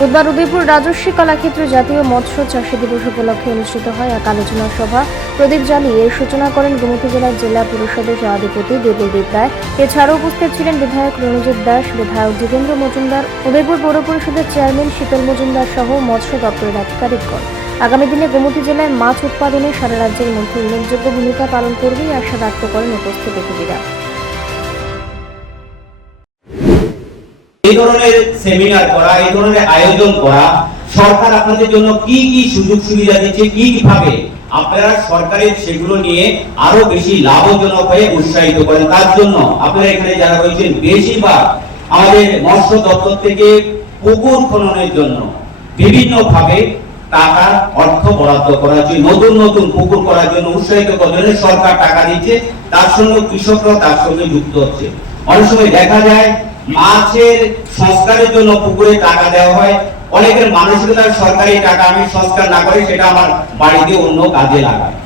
বুধবার উদয়পুর রাজস্বী কলাক্ষেত্র জাতীয় মৎস্য চাষী দিবস উপলক্ষে অনুষ্ঠিত হয় এক আলোচনা সভা। প্রদীপ জ্বালিয়ে এর সূচনা করেন গোমতী জেলার জেলা পরিষদের সভাধিপতি দেবলদীপ রায় এছাড়াও উপস্থিত ছিলেন বিধায়ক রণজিৎ দাস, বিধায়ক যোগেন্দ্র মজুমদার, উদয়পুর পৌর পরিষদের চেয়ারম্যান শীতল মজুমদার সহ মৎস্য দপ্তরের আধিকারিকগণ আগামী দিনে গোমতী জেলায় মাছ উৎপাদনে সারা রাজ্যের মধ্যে উল্লেখযোগ্য ভূমিকা পালন করবে আশা ব্যক্ত করেন উপস্থিত অতিথিরা এই ধরনের সেমিনার করা, এই ধরনের আয়োজন করা, সরকার আপনাদের জন্য কি কি সুযোগ সুবিধা দিচ্ছে, কি কীভাবে আপনারা সরকারের সেগুলো নিয়ে আরও বেশি লাভজনক হয়ে উৎসাহিত করেন। তার জন্য আপনারা এখানে যারা রয়েছেন, বেশিরভাগ আমাদের মৎস্য দপ্তর থেকে পুকুর খননের জন্য বিভিন্ন ভাবে টাকা অর্থ বরাদ্দ করা হচ্ছে নতুন নতুন পুকুর করার জন্য উৎসাহিত করার জন্য সরকার টাকা দিচ্ছে, তার সঙ্গে কৃষকরা তার সঙ্গে যুক্ত হচ্ছে। অনেক সময় দেখা যায় মাছের সংস্কারের জন্য পুকুরে টাকা দেওয়া হয়। অনেকের মানসিকতা সরকারি টাকা আমি সংস্কার না করে সেটা আমার বাড়িতে অন্য কাজে লাগায়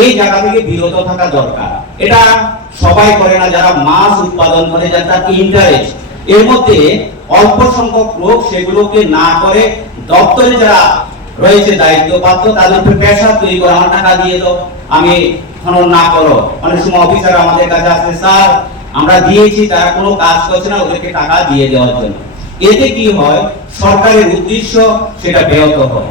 এই জায়গা থেকে বিরত থাকা দরকার। এটা সবাই করে না, যারা মাছ উৎপাদন করে, যারা ইন্টারেস্ট এর মধ্যে অল্প সংখ্যক লোক সেগুলোকে না করে দপ্তরে যারা রয়েছে, দায়িত্বপ্রাপ্ত, তাদের উপর প্রেশার তৈরি করে, আমার টাকা দিয়ে দাও, আমি খনন না করো। অনেক সময় অফিসার আমাদের কাছে আসে, স্যার আমরা দিয়েছি, তারা কোনো কাজ করছে না, ওদেরকে টাকা দিয়ে দেওয়ার জন্য। এতে কি হয়? সরকারের উদ্দেশ্য সেটা ব্যাহত হয়।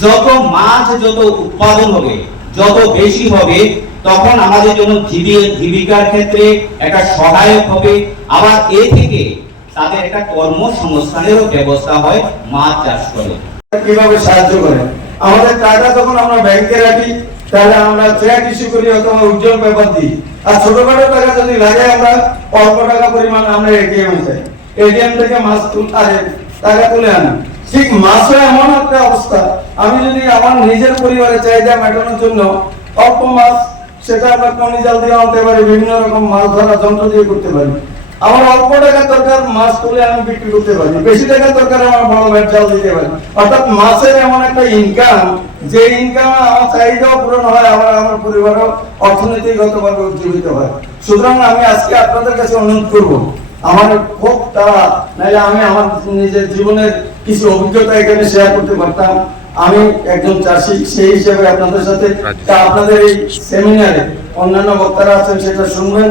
যত মাছ, যত উৎপাদন হবে, যত বেশি হবে, তখন আমাদের জন্য জীবি- জীবিকার ক্ষেত্রে একটা সহায়ক হবে। আবার এ থেকে তাদের একটা কর্মসংস্থানেরও ব্যবস্থা হয়, মাছ চাষ করে। কীভাবে সাহায্য করে? আমাদের টাকা যখন আমরা ব্যাংকে রাখি তাহলে আমরা চেক ইস্যু করি অথবা উজ্জ্বল পেপার দিই। আর ছোটখাটো টাকা যদি লাগে আমরা, অল্প টাকা পরিমাণ আমরা এটিএম চাই। এটিএম থেকে মাছ তুল টাকা তুলে আনি। ঠিক মাছও এমন একটা অবস্থা। আমি যদি আমার নিজের পরিবারের চাহিদা মেটানোর জন্য, অল্প মাছ, সেটা আমরা কনি জাল দিয়ে আনতে পারি, বিভিন্ন রকম মাছ ধরা যন্ত্র দিয়ে করতে পারি। আমার অল্প টাকার দরকার মাছ তুলে আমি বিক্রি করতে পারি। বেশি টাকার দরকার আমার বড় ব্যাট জাল দিতে পারি। অর্থাৎ মাছের এমন একটা ইনকাম যে ইনকাম আমার চাহিদাও পূরণ হয় আমার আমার পরিবারও অর্থনৈতিকগতভাবে উজ্জীবিত হয়। সুতরাং আমি আজকে আপনাদের কাছে অনুরোধ করব আমার খুব তারা নাহলে আমি আমার নিজের জীবনের কিছু অভিজ্ঞতা এখানে শেয়ার করতে পারতাম। আমি একজন চাষি সেই হিসেবে আপনাদের সাথে তা আপনাদের এই সেমিনারে অন্যান্য বক্তারা আছেন সেটা শুনবেন।